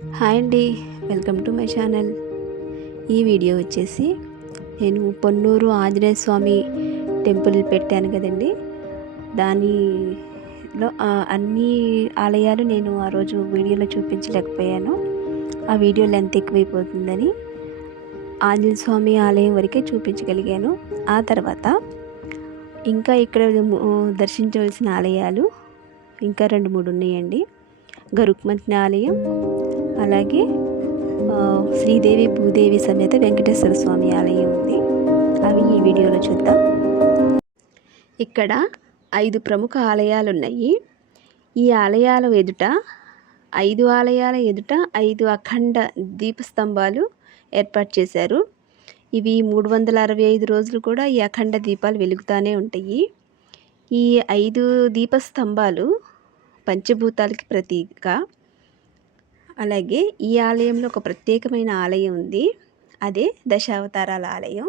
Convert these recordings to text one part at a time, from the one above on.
Hi అండి, welcome to my channel. ఈ video వచ్చేసి నేను పొన్నూరు ఆంజనేయ స్వామి టెంపుల్ పెట్టాను కదండి. దానిలో అన్ని ఆలయాలు నేను ఆ రోజు వీడియోలో చూపించలేకపోయాను. ఆ వీడియో లెంత్ ఎక్కువైపోతుందని ఆంజనేయ స్వామి ఆలయం వరకే చూపించగలిగాను. ఆ తర్వాత ఇంకా ఇక్కడ దర్శించవలసిన ఆలయాలు ఇంకా 2-3 ఉన్నాయండి. గరుక్మంతుని ఆలయం, అలాగే శ్రీదేవి భూదేవి సమేత వెంకటేశ్వర స్వామి ఆలయం ఉంది. అవి ఈ వీడియోలో చూద్దాం. ఇక్కడ 5 ప్రముఖ ఆలయాలు ఉన్నాయి. ఈ ఆలయాల ఎదుట 5 ఆలయాల ఎదుట 5 అఖండ దీపస్తంభాలు ఏర్పాటు చేశారు. ఇవి 365 రోజులు కూడా ఈ అఖండ దీపాలు వెలుగుతూనే ఉంటాయి. ఈ 5 దీపస్తంభాలు పంచభూతాలకి ప్రతీక. అలాగే ఈ ఆలయంలో ఒక ప్రత్యేకమైన ఆలయం ఉంది, అదే దశావతారాల ఆలయం.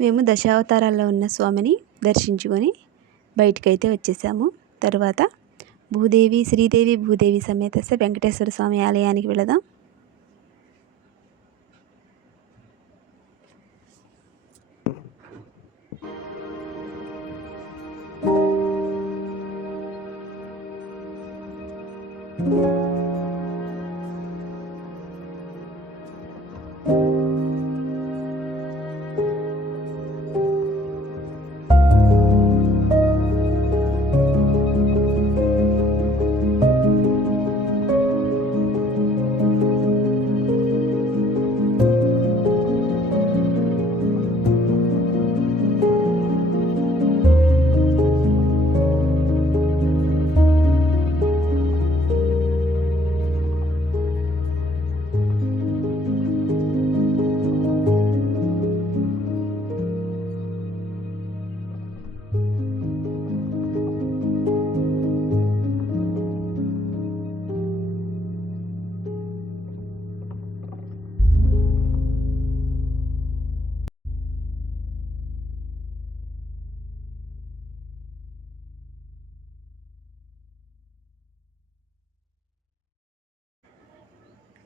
మేము దశావతారాల్లో ఉన్న స్వామిని దర్శించుకొని బయటకైతే వచ్చేసాము. తర్వాత శ్రీదేవి భూదేవి సమేత వెంకటేశ్వర స్వామి ఆలయానికి వెళదాం.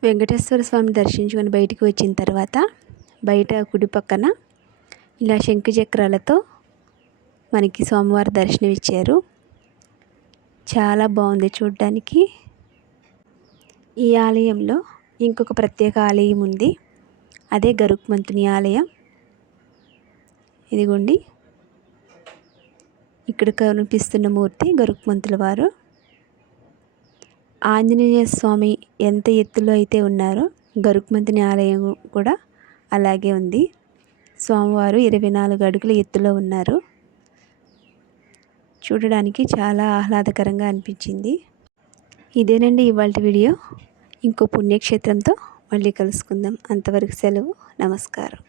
వెంకటేశ్వర స్వామిని దర్శించుకొని బయటికి వచ్చిన తర్వాత బయట కుడి పక్కన ఇలా శంకు చక్రాలతో మనకి స్వామివారి దర్శనం ఇచ్చారు. చాలా బాగుంది చూడడానికి. ఈ ఆలయంలో ఇంకొక ప్రత్యేక ఆలయం ఉంది, అదే గరుక్మంతుని ఆలయం. ఇదిగోండి, ఇక్కడ కనిపిస్తున్న మూర్తి గరుక్మంతుల వారు. ఆంజనేయ స్వామి ఎంత ఎత్తులో అయితే ఉన్నారో గరుక్మంతుని ఆలయం కూడా అలాగే ఉంది. స్వామివారు 24 అడుగుల ఎత్తులో ఉన్నారు. చూడడానికి చాలా ఆహ్లాదకరంగా అనిపించింది. ఇదేనండి ఇవాళ వీడియో. ఇంకో పుణ్యక్షేత్రంతో మళ్ళీ కలుసుకుందాం. అంతవరకు సెలవు. నమస్కారం.